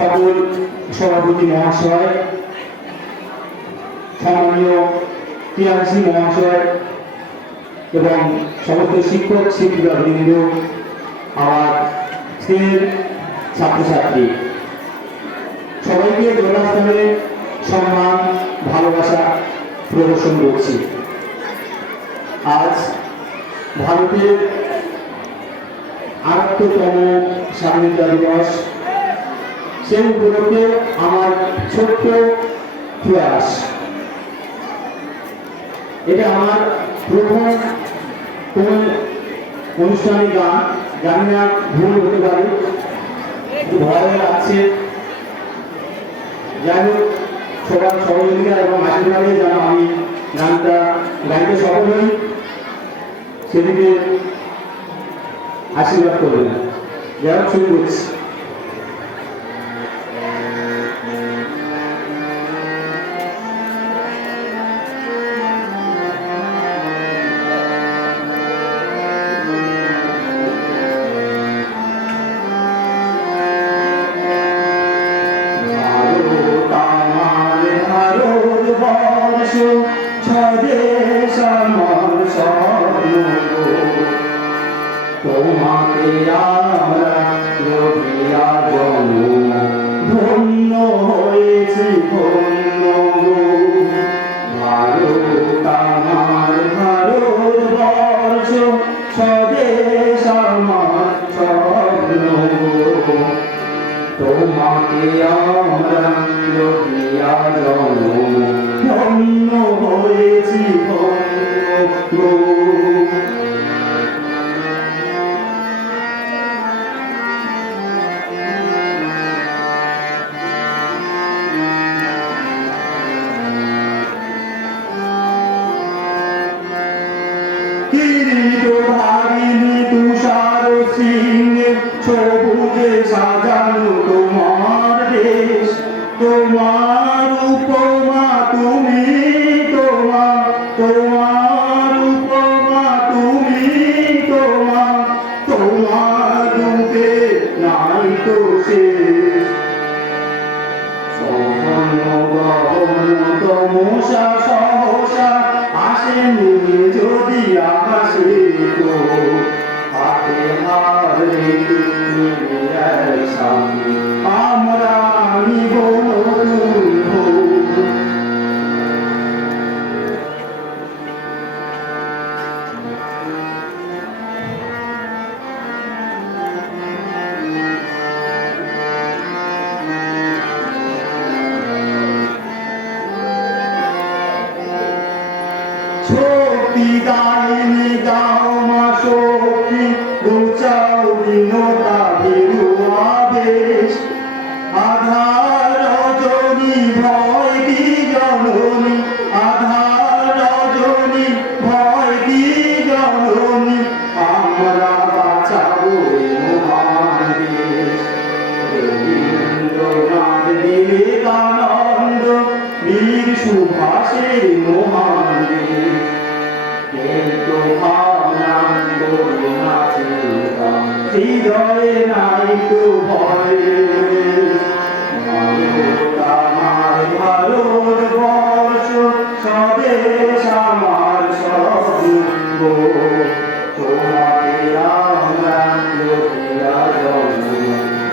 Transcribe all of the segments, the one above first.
সকল সভাপতি মহাশয়, সম্মানীয় টিআরসি মহাশয় এবং সমস্ত শিক্ষক শিক্ষিকাবৃন্দ, আমার স্নেহের ছাত্রছাত্রী, সবাইকে যথাস্থানে সম্মান ভালোবাসা প্রদর্শন করছি। আজ ভারতের ৮৮তম স্বাধীনতা দিবস, সেই উপলক্ষে আমার ছোট্ট প্রয়াস। এটা আমার প্রথম কোন অনুষ্ঠানে গান, জানি না ভুল হতে পারে, একটু ভয় লাগছে। যাই হোক, সবার সহযোগিতা এবং আশীর্বাদে যেন আমি গানটা গাইতে সফল হই, সেদিকে আশীর্বাদ করবেন। যাই হোক, শুরু করছি। তোমাকে আমরা রবিয়া জন্ম ধন্য হয়েছি, ধন্য ভারত আমার ভারতবর্ষ, স্বদেশ আমার স্বপ্ন। তোমাকে আমরা রবিয়া জন্ম ধন্য হয়েছি, ধন্য। সবুজে সাজানো তোমার দেশ, তোমার উপমা তুমি, তোমার উপমা তুমি, তোমার রূপে নাই তো শেষ। তমসা সহসা আসেনি যদি আকাশে, তো হাতে হাত রেখে আমরা নিব শক্তি দায়নি, দাও মা শক্তি, ঘুচাও দীনতা ভীরু আবেশ। আধার রজনী ভয় কি জননী, আধার রজনী ভয় কি জননী, আমরা বাঁচাবো মহান দেশ। রবীন্দ্রনাথ, বিবেকানন্দ, বীর সুভাষের মহান দেশ। হৃদয়ে নাই তো ভয়, আমার ভারতবর্ষ, স্বদেশ আমার স্বপ্ন। তোমাকে আমরা রবিয়া জন্ম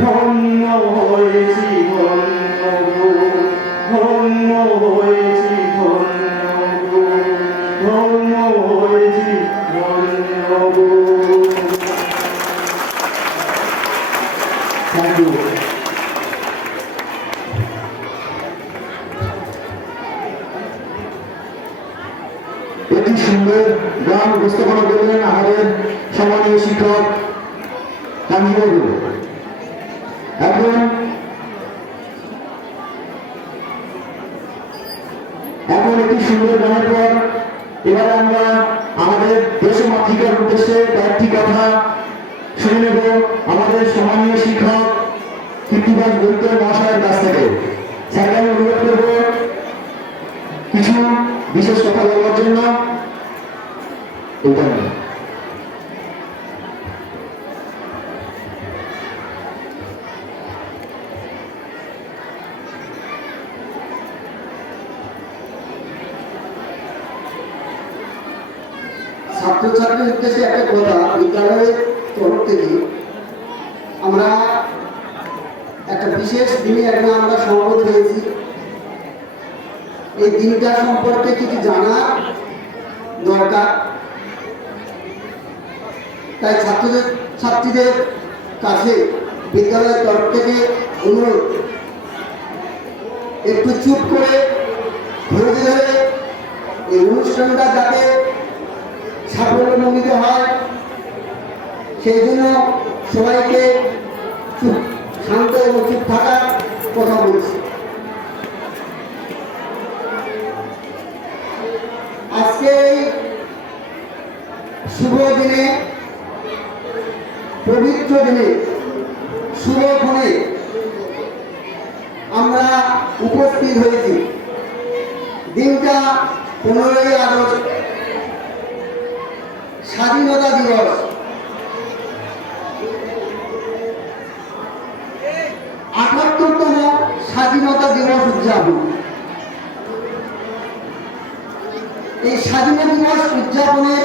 ধন্য হয়েছি, ধন্য ধন্য হয়েছি, ধন্য ধন্য হয়েছি, ধন্য। Thank you. একটি সুন্দর গান উপস্থাপনা করলেন আমাদের সম্মানীয় শিক্ষক কাঞ্জিবাবু। এখন একটি সুন্দর গানের পর এবারে আমরা আমাদের দেশমাতৃকার উদ্দেশ্যে কয়েকটি কথা শুনে নেব আমাদের সম্মানীয় শিক্ষক কীর্তিবাস বৈদ্য মহাশয়ের কাছ থেকে। স্যারকে আমি অনুরোধ করব কিছু বিশেষ কথা বলার জন্য। ছাত্রছাত্রীর উদ্দেশ্যে একটা কথা, বিদ্যালয়ের তরফ থেকে আমরা একটা বিশেষ দিনে একদিন আমরা সমবেত হয়েছি। এই দিনটা সম্পর্কে কিছু জানা দরকার, তাই ছাত্রীদের কাছে বিদ্যালয়ের তরফ থেকে অনুরোধ, একটু চুপ করে ধৈর্য ধরে এই অনুষ্ঠানটা যাতে সাফল্যমণ্ডিত হয় সেই জন্য সবাইকে চুপ, শান্ত এবং চুপ থাকার কথা বলছি। আজকে এই শুভ দিনে, পবিত্র দিনে, শুভক্ষণে আমরা উপস্থিত হয়েছি। দিনটা 15ই আগস্ট, স্বাধীনতা দিবস। ৭৮তম স্বাধীনতা দিবস উদযাপন। এই স্বাধীনতা দিবস উদযাপনের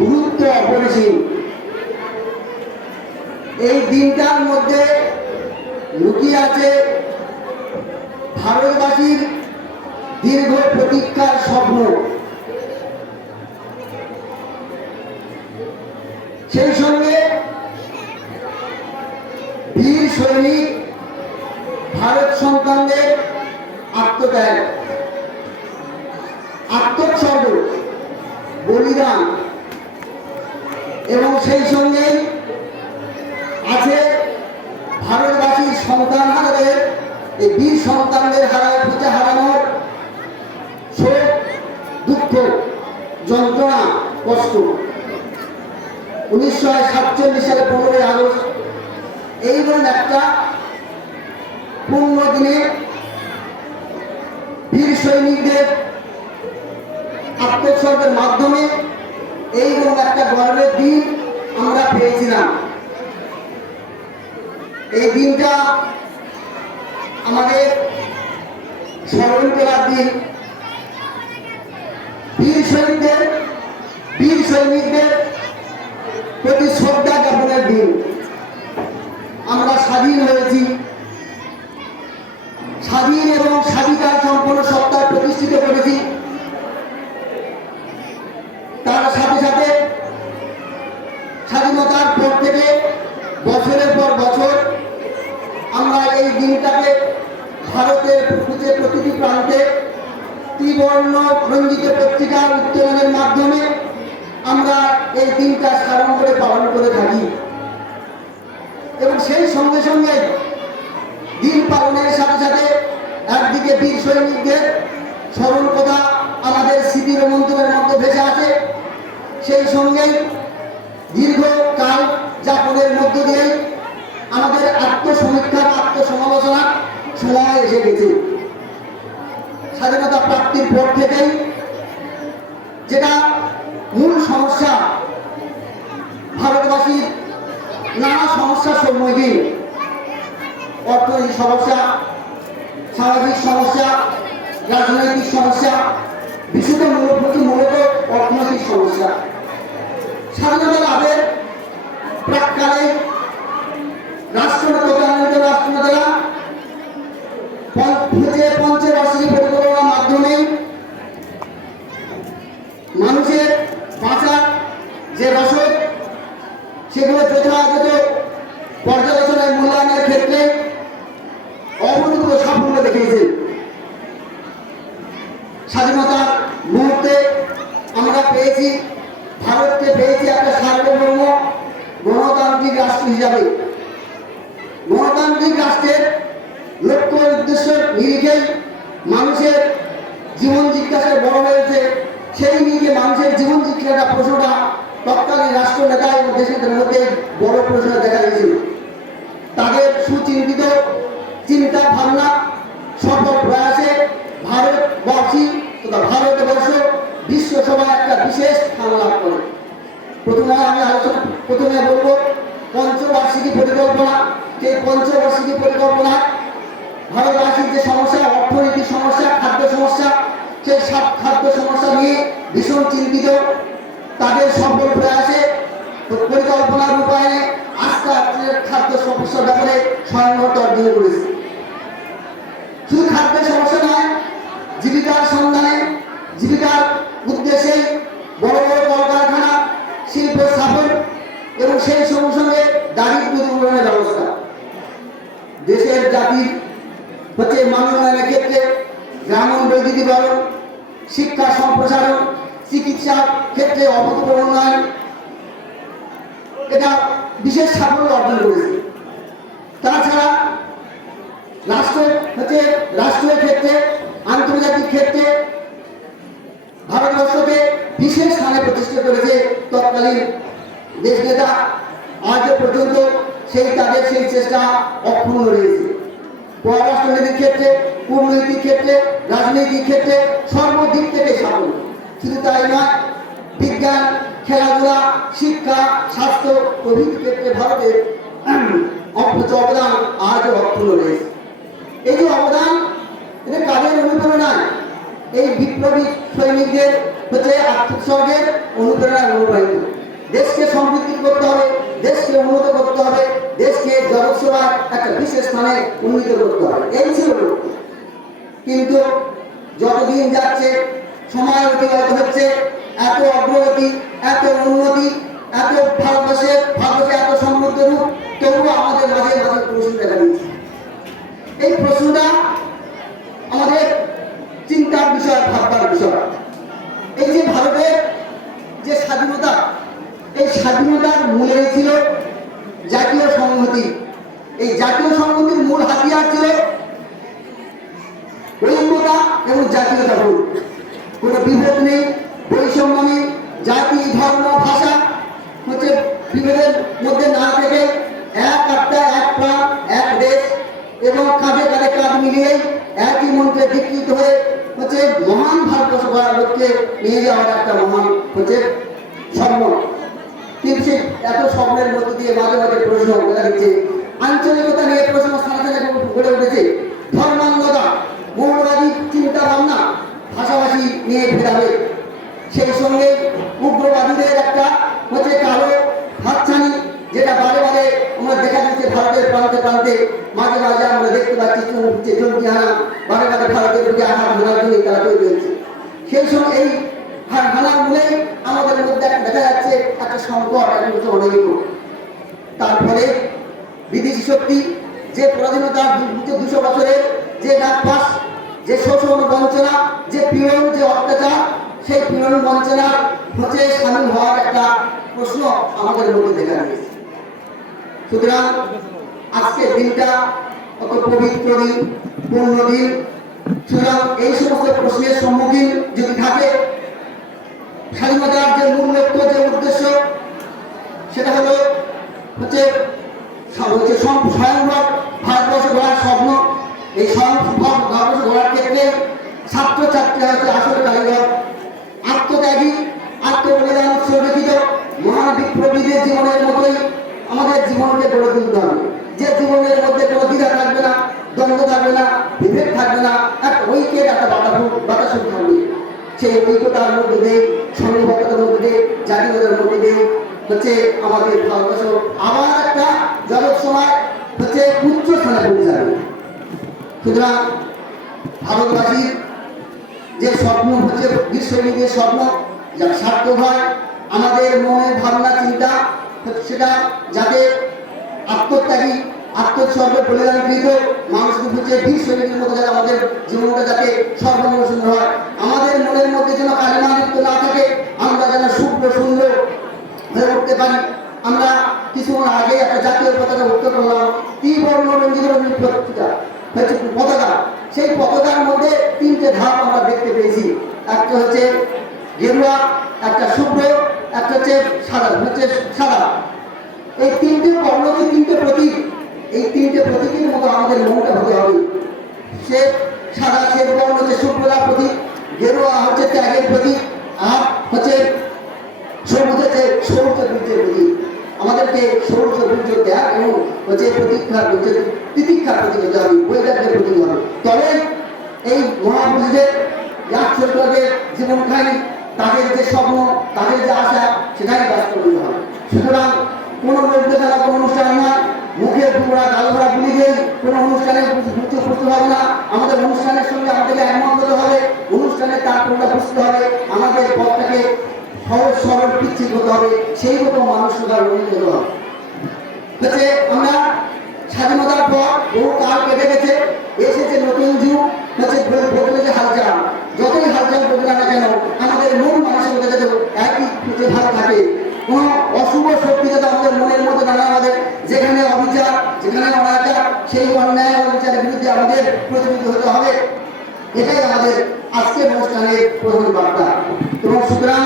গুরুত্ব অপরিসীম। এই দিনটার মধ্যে লুকিয়ে আছে ভারতবাসীর দীর্ঘ প্রতীক্ষার স্বপ্ন। সেই সঙ্গে বীর সৈনিক, ভারত সন্তানদের আত্মত্যাগ, আত্মোৎসর্গ, বলিদান, এবং সেই সঙ্গে আছে ভারতবাসীর সন্তানদের, এই বীর সন্তানদের হারানোর শোক, দুঃখ, যন্ত্রণা, কষ্ট। 1947 সালে 15ই আগস্ট এইরকম একটা পূর্ণ দিনে বীর সৈনিকদের আত্মোৎসর্গের মাধ্যমে এইরকম একটা গর্বের দিন আমরা পেয়েছিলাম। এই দিনটা আমাদের স্মরণ করার দিন, বীর সৈনিকদের প্রতি শ্রদ্ধা জ্ঞাপনের দিন। আমরা স্বাধীন হয়েছি, স্বাধীন এবং স্বাধিকার সম্পন্ন সত্তা প্রতিষ্ঠিত করেছি। তার সাথে সাথে স্বাধীনতার পর থেকে বছরের পর বছর আমরা এই দিনটাকে ভারতের প্রতিটি প্রান্তে ত্রিবর্ণ রঞ্জিত পত্রিকার উত্তোলনের মাধ্যমে আমরা এই দিনটা স্মরণ করে পালন করে থাকি। এবং সেই সঙ্গে সঙ্গে দিন পালনের সাথে সাথে একদিকে বীর সৈনিকদের স্মরণ কথা আমাদের স্মৃতির মন্ত্রের মধ্যে ভেসে আসে, সেই সঙ্গে দীর্ঘকাল যাপনের মধ্য দিয়ে আমাদের আত্মসমীক্ষা, আত্মসমালোচনা সময় এসে গেছে। স্বাধীনতা প্রাপ্তির পর থেকেই যেটা মূল সমস্যা, ভারতবাসীর নানা সমস্যার সম্মুখীন, অর্থনৈতিক সমস্যা, সামাজিক সমস্যা, রাজনৈতিক সমস্যা, বিশেষত মূলত অর্থনৈতিক সমস্যা। স্বাধীনতা লাভের প্রাককালে রাষ্ট্রনেতারা পঞ্চবার্ষিকী পরিকল্পনার মাধ্যমে মানুষের বাঁচার যে রসদ, সেগুলো যথাযথ পর্যালোচনায় মূল্যায়নের ক্ষেত্রে অভূতপূর্ব সাফল্য দেখিয়েছে। স্বাধীনতার মুহূর্তে আমরা ভারতকে পেয়েছি একটা সার্বভৌম গণতান্ত্রিক রাষ্ট্র হিসাবে। গণতান্ত্রিক রাষ্ট্রের লক্ষ্য উদ্দেশ্য নিরিখেই মানুষের জীবন জিজ্ঞাসায় বড় হয়েছে। সেই নিরিখে মানুষের জীবন জিজ্ঞাসা প্রশ্নটা তৎকালীন রাষ্ট্র নেতা এবং দেশের মধ্যে বড় প্রশ্ন দেখা গেছিল। তাদের সুচিন্তিত চিন্তা ভাবনা, সফল প্রয়াসে ভারতবাসী তথা ভারতবর্ষ বিশ্বসভায় একটা বিশেষ স্থান লাভ করে। প্রথমে বলব পঞ্চবার্ষিকী পরিকল্পনা। সেই পঞ্চবার্ষিকী পরিকল্পনা ভারতবাসীর যে সমস্যা, অর্থনৈতিক সমস্যা, খাদ্য সমস্যা, সেই খাদ্য সমস্যা নিয়ে ভীষণ চিন্তিত। তাদের সফল প্রয়াসে পরিকল্পনা রূপায়ণে আস্তে আস্তে খাদ্য সমস্যার ব্যাপারে স্বয়ংবদ্ধ অর্জন করেছে। শুধু খাদ্যের সমস্যা নয়, জীবিকার সন্ধানে জীবিকার উদ্দেশ্যে বড় বড় কলকারখানা শিল্প স্থাপন এবং সেই সঙ্গে সঙ্গে দারিদ্র দূরীকরণের ব্যবস্থা, দেশের জাতির মানোন্নয়নের ক্ষেত্রে গ্রামীণ বৈদ্যুতিকরণ, শিক্ষা সম্প্রসারণ, চিকিৎসা ক্ষেত্রে অভূতপূর্ব উন্নয়ন, এটা বিশেষ সাফল্য অর্জন করেছে। তাছাড়া রাষ্ট্রীয় ক্ষেত্রে, আন্তর্জাতিক ক্ষেত্রে ভারতবর্ষকে বিশেষ স্থানে প্রতিষ্ঠা করেছে তৎকালীন দেশ নেতা। আজও পর্যন্ত তাদের সেই চেষ্টা অক্ষুণ্ণ রয়েছে। পররাষ্ট্রনীতির ক্ষেত্রে, কূটনৈতিক ক্ষেত্রে, রাজনৈতিক ক্ষেত্রে সর্বদিক থেকে সাফল্য। শুধু তাই নয়, বিজ্ঞান, খেলাধুলা, শিক্ষা, স্বাস্থ্য প্রভৃতি ক্ষেত্রে ভারতের অবদান আজও অক্ষুণ্ণ রয়েছে। এই যে অবদান, এটা কাদের অনুপ্রেরণায়? এই বিপ্লবী সৈনিকদের আত্মোৎসর্গের অনুপ্রেরণায় অনুপ্রাণিত। দেশকে সমৃদ্ধি করতে হবে, দেশকে উন্নত করতে হবে, দেশকে জগৎ সেবার একটা বিশেষ স্থানে উন্নীত করতে হবে, এই ছিল লক্ষ্য। কিন্তু যতদিন যাচ্ছে, সময় অতিবাহিত হচ্ছে, এত অগ্রগতি, এত উন্নতি, এত ভারতবর্ষে এত সমৃদ্ধ রূপ, তবুও আমাদের মাঝে মাঝে প্রশ্ন দেখা দিচ্ছে। এই প্রশ্নটা আমাদের চিন্তার বিষয়, ভাববার বিষয়। এই যে ভারতের যে স্বাধীনতা, এই স্বাধীনতার মূলে ছিল জাতীয় সংহতি। এই জাতীয় সংহতির মূল হাতিয়ার ছিল ঐক্যতা এবং জাতীয়তাবোধ। কোনো বিভেদ নেই, বৈষম্য নেই, জাতি, ধর্ম, ভাষা বিভেদের মধ্যে না থেকে এক আত্মা, এক প্রাণ, এক দেশ এবং কাঁধে কাঁধে কাঁধ মিলিয়ে একই মন্ত্রে বিকৃত হয়ে মহান ভারতবর্ষ গড়ার লক্ষ্যে নিয়ে যাওয়ার একটা মহান স্বপ্ন। কিন্তু সেই এত স্বপ্নের মধ্যে দিয়ে মাঝে মাঝে প্রশ্ন দেখা দিচ্ছে, আঞ্চলিকতা নিয়ে প্রশ্ন স্থানে গড়ে উঠেছে, ধর্মান্ধতা, মৌলবাদী চিন্তা ভাবনা, ভাষাভাষী নিয়ে ফেরাবে। সেই সঙ্গে উগ্রবাদীদের একটা কালো হাতছানি, যেটা বারে বারে আমরা দেখা যাচ্ছে ভারতের প্রান্তে প্রান্তে মাঝে মাঝে আমরা দেখতে পাচ্ছি জঙ্গি হানা, বারে বারে ভারতের প্রতি আঘাত হানার জন্য তারা তৈরি হয়েছে। সেই সঙ্গে এই হানার মূলে আমাদের মধ্যে দেখা যাচ্ছে একটা সংকট, একটা অনৈক্য। তারপরে বিদেশি শক্তি যে পরাধীনতার 200 বছরের যে নাগপাস, যে শোষণ বঞ্চনা, যে পীড়ন, যে অত্যাচার, সেই পীড়ন বঞ্চনার সামিল হওয়ার একটা প্রশ্ন আমাদের মধ্যে দেখা দিয়েছে। সুতরাং আজকের দিনটা কত পবিত্র দিন, পূর্ণ দিন। সুতরাং এই সমস্ত প্রশ্নের সম্মুখীন যদি থাকে, স্বাধীনতার যে মূল লক্ষ্য, যে উদ্দেশ্য, সেটা হলো স্বয়ংভর ভারতবর্ষ গড়ার স্বপ্ন। এই স্বয়ংভর ভারতবর্ষ গড়ার ক্ষেত্রে ছাত্রছাত্রীরা হচ্ছে আসল কারিগর। আত্মত্যাগী, আত্মবলিদান উৎসর্গিত মহান বিপ্লবীদের জীবনের মতোই আমাদের জীবনকে গড়ে তুলতে হবে। যে জীবনের মধ্যে কোনো দ্বিধা থাকবে না, দ্বন্দ্ব থাকবে না, বিভেদ থাকবে না, এক ঐক্যের একটা বাতাস থাকবে। সেই ঐক্যতার মধ্যে দিয়ে, সংঘবদ্ধতার মধ্যে দিয়ে, জাতীয়তার মধ্যে দিয়ে আমাদের ভারতবর্ষ আবার একটা জগৎ সময় উচ্চ স্থানে পৌঁছে যাবে। সুতরাং ভারতবাসীর যে স্বপ্ন বিশ্বনীতির স্বপ্ন যাতে সার্থক হয়, আমাদের মনের ভাবনা চিন্তা সেটা যাতে আত্মত্যাগী, আত্মোৎসর্গ বলিদানকৃত মানুষকে বিশ্বনীতির মতো যাতে আমাদের জীবনটা যাতে সর্বমঙ্গল সুন্দর হয়। আমাদের মনের মধ্যে যেন কালিমা লিপ্ত না থাকে, আমরা যেন শুভ্র সুন্দর হয়ে উঠতে পারি। আমরা কিছুক্ষণ আগে একটা জাতীয় পতাকা উত্তর করলাম, ত্রিবর্ণ রঞ্জিত পতাকা। সেই পতাকার মধ্যে 3টে ধাপ আমরা দেখতে পেয়েছি। একটা হচ্ছে গেরুয়া, একটা শুভ্র, একটা হচ্ছে সাদা। এই 3টে বর্ণ হচ্ছে 3টে প্রতীক। এই 3টে প্রতীকের মতো আমাদের মনটা হতে হবে। সে সাদা, সে বর্ণ হচ্ছে শুভ্রতার প্রতীক, গেরুয়া হচ্ছে ত্যাগের প্রতীক, আর হচ্ছে সবুজ হচ্ছে সৌর্য বীর্যের প্রতীক। আমাদেরকে সৌর্য বীর্য ত্যাগ এবং প্রতীক্ষার তিতিক্ষার প্রতীক হতে হবে, বৈরাগ্যের প্রতীক হবে। তবে এই মহাপুরুষদের জীবন কাহিনী তাদের যে স্বপ্ন, তাদের যে আশা, সেটাই বাস্তবায়িত হয়। সুতরাং কোনো লোক দেখানো কোনো অনুষ্ঠান না, মুখে পুরা গাল ভরা গুলি দিয়ে কোনো অনুষ্ঠানে উপস্থিত হবে না। আমাদের অনুষ্ঠানের সঙ্গে আমাদেরকে একমত হতে হবে, অনুষ্ঠানের তাৎপর্যটা বুঝতে হবে, আমাদের পথটাকে সহজ সরল পিচ্ছিল হতে হবে, সেই মতো মানুষরা রোগী হতে হবে। হচ্ছে আমরা স্বাধীনতার পর বহু কাল কেটে গেছে, এসেছে নতুন যুগ, হচ্ছে বদলেছে হালচাল। যতই হালচাল বদলে না কেন আমাদের মন মানসিকতা যাতে একই ভালো থাকে, কোনো অশুভ শক্তি যাতে আমাদের মনের মধ্যে দাঁড়া আমাদের, যেখানে অবিচার, যেখানে অনাচার, সেই অন্যায় অবিচারের বিরুদ্ধে আমাদের প্রতিনিধি হতে হবে। এটাই আমাদের আজকের অনুষ্ঠানের প্রধান বার্তা। এবং সুতরাং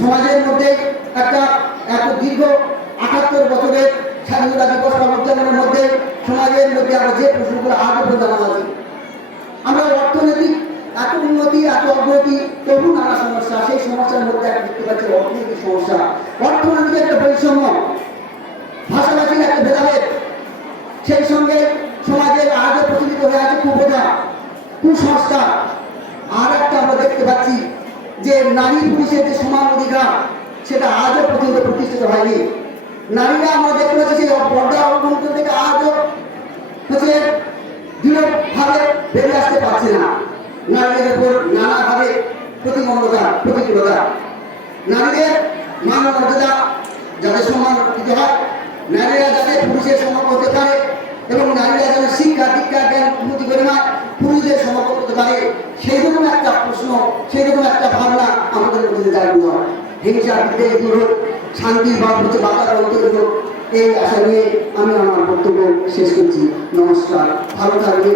সমাজের মধ্যে এত দীর্ঘ ৭৮ বছরের স্বাধীনতা দিবস উদযাপনের মধ্যে সমাজের মধ্যে আমরা যে প্রশ্নগুলো আগে প্রদান আছে, আমরা অর্থনৈতিক এত উন্নতি, এত অগ্রগতি, তবু নানা সমস্যা। সেই সমস্যার মধ্যে একটা দেখতে পাচ্ছি অর্থনৈতিক সমস্যা, অর্থনৈতিক একটা বৈষম্য, ভাষাভাষীর একটা ভেদাভেদ, সেই সঙ্গে সমাজের আজও প্রচলিত হয়ে আছে কুপ্রথা, কুসংস্কার। আর একটা আমরা দেখতে পাচ্ছি যে নারী পুরুষের যে সমান অধিকার, সেটা আজও পর্যন্ত প্রতিষ্ঠিত হয়নি। নারীরা আমরা দেখতে পাচ্ছি সেই পর্দা অবলম্বন থেকে আজও হচ্ছে দৃঢ়ভাবে বেরিয়ে আসতে পারছে না। নারীদের উপর নানাভাবে প্রতিবন্ধকতা, প্রতিকূলতা, নারীদের মান মর্যাদা যাতে সম্মান দিতে হয়, নারীরা যাতে পুরুষের সমকক্ষ হতে পারে, এবং নারীরা যেন শিক্ষা দীক্ষা জ্ঞান উন্নতি করে না পুরুষদের সমকক্ষ হতে পারে, সেই রকম একটা প্রশ্ন, সেই রকম একটা ভাবনা আমাদের মধ্যে জাগ্রত হয়। হিংসা বিদ্বেষ দূর হোক, শান্তির ভাব হচ্ছে বাতাবরণ তৈরি হোক, এই আশা নিয়ে আমি আমার বক্তব্য শেষ করছি। নমস্কার, ভালো থাকবে।